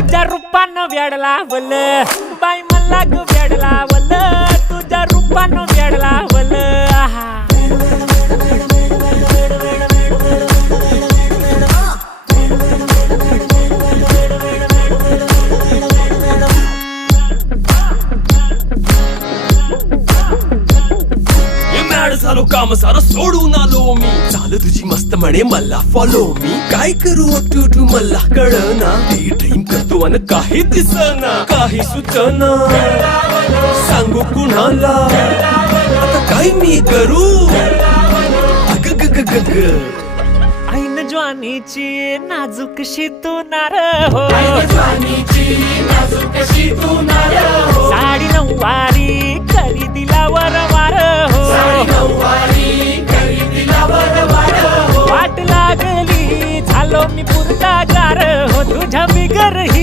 तुझ्या रूपानं वेड लावल बाई मला ग वेड लावल तुझ्या रूपानं वेड लावल आहा झालो काम सारं सोडून आलो मी चाल तुझी मस्त म्हणे मला फॉलो मी काय करू टू मला कळना ड्रीम करतो आणि काही दिसना काही सुचना सांगू कुणाला आता काय मी करू अग ग ग ग ग ऐन ज्वानीची नाजूकशी तू नार हो साडी नऊवारी करी दिला वरवार हो वाट लागली झालो मी पुरता गार हो तुझ्या बिगर ही